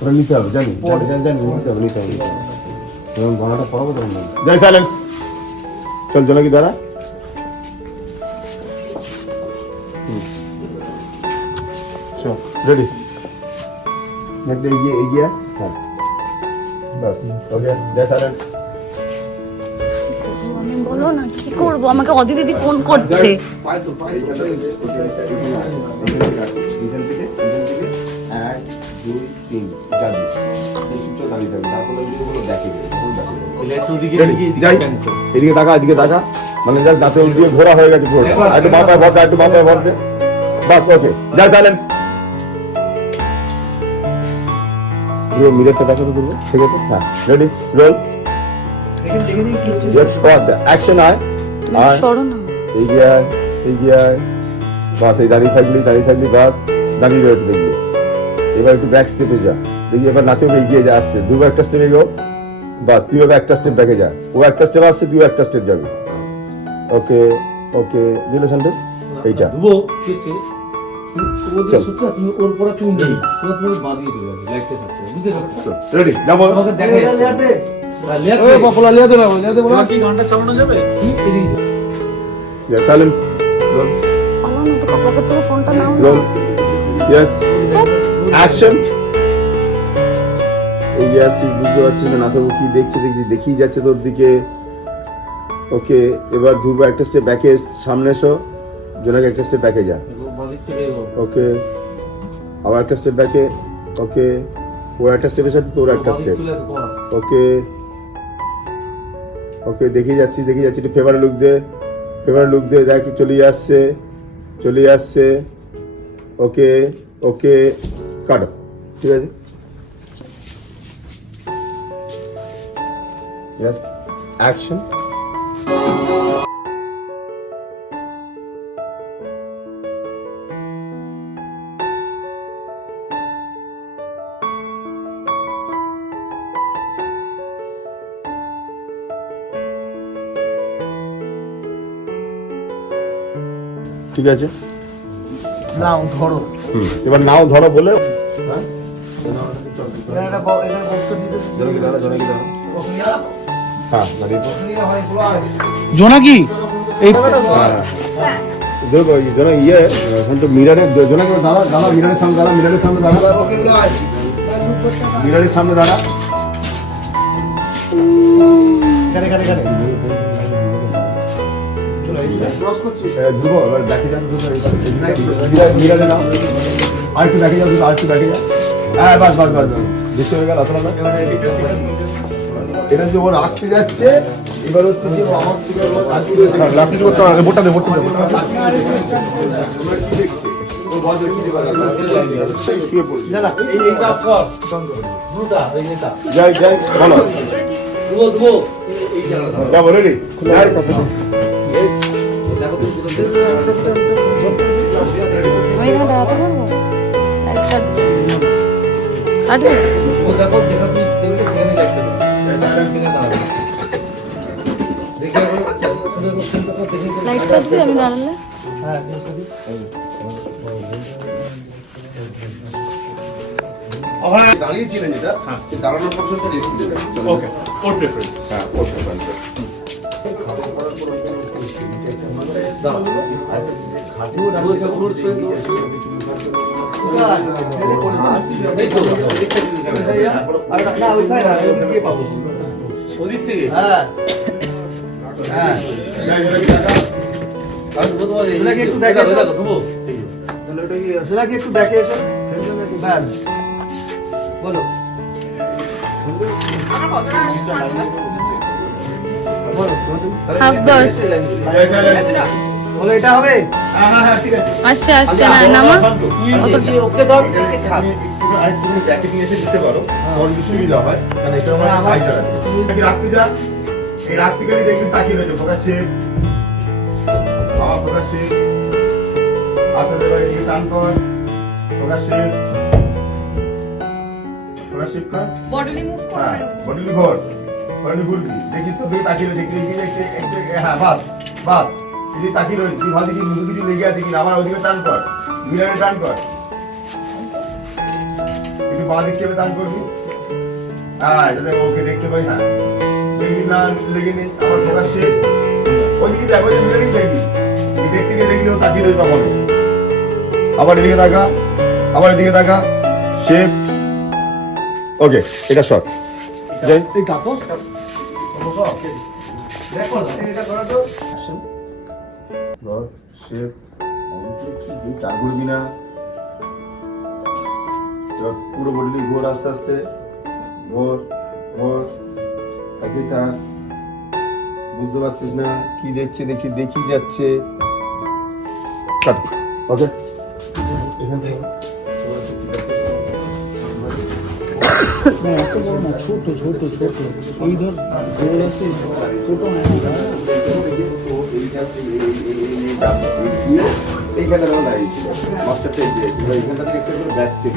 ওটা নিতে হবে জানি জানি নিতে হবে নিতে হবে যখন গলাটা পড়াবো তখন। যাই সাইলেন্স চল জোনাকি দাঁড়া চল রেডি নেকটা এগিয়ে এগিয়ে হ্যাঁ বাস ওকে যাই সাইলেন্স বলো না কি করব আমাকে অদি দিদি ফোন করছে দুই তিন যাবি এই সূত্র থাকবে। তারপরে ওইগুলো দেখে দেখে যাই। এদিকে তাকা এদিকে তাকা। মানে দাঁতে ঘোরা হয়ে গেছে পুরোটা। একটু মাথায় ভর দে একটু মাথায় ভর দে। বাস ওকে যাই সাইলেন্স পুরো মিররটা দেখাতে করব ঠিক হ্যাঁ রেডি রোল ইয়েস ও আচ্ছা অ্যাকশন আয়। সরো না। এগিয়ে আয়। বাস এই দাঁড়িয়ে থাকলি দাঁড়িয়ে থাকলি বাস। দাঁড়িয়ে রয়েছে দেখবি। এবার একটু ব্যাক স্টেপে যা। দেখি এবার নাচে এগিয়ে যা আসছে। দুবার একটা স্টেপ এগো বাস তুই এবার একটা স্টেপ ব্যাকে যা। ও একটা স্টেপ আসছে তুই একটা স্টেপ যাবি। ওকে ওকে এইটা। থাকতে হবে বুঝতে পারছ? রেডি যাব? অ্যাকশন এগিয়ে আসছিস বুঝতে পারছিস না নাটক কি দেখছে দেখছি দেখিয়ে যাচ্ছে তোর দিকে। ওকে এবার ধ্রুব একটা স্টেপ ব্যাকে সামনে এসো। জোনাকে একটা স্টেপ ব্যাকে যা। ওকে আবার একটা স্টেপ ব্যাকে ওকে ওর একটা স্টেপের সাথে তোর একটা স্টেপ ওকে ওকে দেখিয়ে যাচ্ছি দেখিয়ে যাচ্ছি একটু ফেভার লুক দে ফেভার লুক দে দেখ চলে আসছে চলে আসছে। ওকে ওকে কাটো ঠিক আছে? অ্যাকশন ঠিক আছে? নাও ধরো। এবার নাও ধরো বলে। হ্যাঁ? জনকি হ্যাঁ। জোনাকি এই হ্যাঁ। দেখো এই জোনা ইয়ে এখন জোনাকি দাঁড়া দাঁড়া মিরারের সামনে দাঁড়া মিরারের সামনে দাঁড়া। মিরারের সামনে দাঁড়া। কারে কারে কারে এ, ধ্রুব এবার যান ধ্রুব নাও আরেকটু দেখে যাও ধ্রুব আরেকটু দেখে যাও। হ্যাঁ বাস বাস বাস বাস। বেশি হয়ে গেল অতটা না এটা যে ও রাখতে যাচ্ছে এবার হচ্ছে যে আমার থেকে ও তাকিয়ে করতে হবে বোটা দে বোটা দে তোমরা কি দেখছে? ও বল দেখি যে বাজার। শুয়ে পড়ছে। না না এই এইটা কর দুটা এই এটা যাই যাই বলো ধুবো ধুবো যাব রেডি যাই। দেখো কাটবে লাইট কাটবে আমি দাঁড়ালে। হ্যাঁ দাঁড়িয়েছিলেন যেটা? সে দাঁড়ানোর পর্যন্ত রেস্ট দেবেন ওকে ওর প্রেফারেন্স হ্যাঁ ওর প্রেফারেন্স দাঁড়াও। ওদিক থেকে হ্যাঁ হ্যাঁ একটু দেখে একটু দেখে এসো ব্যাস বলো বলো বলো এটা হবে? হ্যাঁ হ্যাঁ হ্যাঁ ঠিক আছে। আসছে আসছে না নামা। অত ওকে দাও ছাড় জ্যাকেট নিয়ে এসে দিতে পারো। একটু সুবিধা হয় কারণ এটা আমার আছে। রাখতে যা এই রাখতে গেলে দেখবি তাকিয়ে রয়েছে ফোকাস শেপ আবার ফোকাস শেপ আস্তে আস্তে এদিকে টান কর ফোকাস শেপ ফোকাস শেপ কর। বডলি মুভ হ্যাঁ করবে ঘর ঘুরবি। দেখি তো তাকিয়ে দেখি দেখি একটু হ্যাঁ বাস বাস এদিকে তাকিয়ে রয়েছে তুই ভাবছি কি মুখে কিছু লেগে আছে কিনা? আমার ওদিকে টান কর মিরারে টান কর। একটু বাঁ দিক চেপে দান করবি? হ্যাঁ যাতে ওকে দেখতে পাই না। দেখবি না লেগে নেই আমার ফোকাস শেষ। ওইদিকে দেখ ওই মিররেই দেখবি দেখতে গিয়ে দেখবি ও তাকিয়ে রয়েছে তখন আবার এদিকে তাকা আবার এদিকে তাকা। শেপ ওকে এটা শর্ট যাই। এই তাপস দেখো এটা করা তো। ধর শেপ চার ঘুরবি না পুরো বডি ঘোর আস্তে আস্তে। ঘোর ঘোর তাকিয়ে থাক। বুঝতে পারছিস না? কি দেখছে দেখছি দেখি যাচ্ছে। কাট ওকে এখান থেকে। না ছোট ছোট ছোট। এই ধর ছোট এইখানটা দাঁড়িয়েছিল মাস্টারটা ব্যাক স্টেপ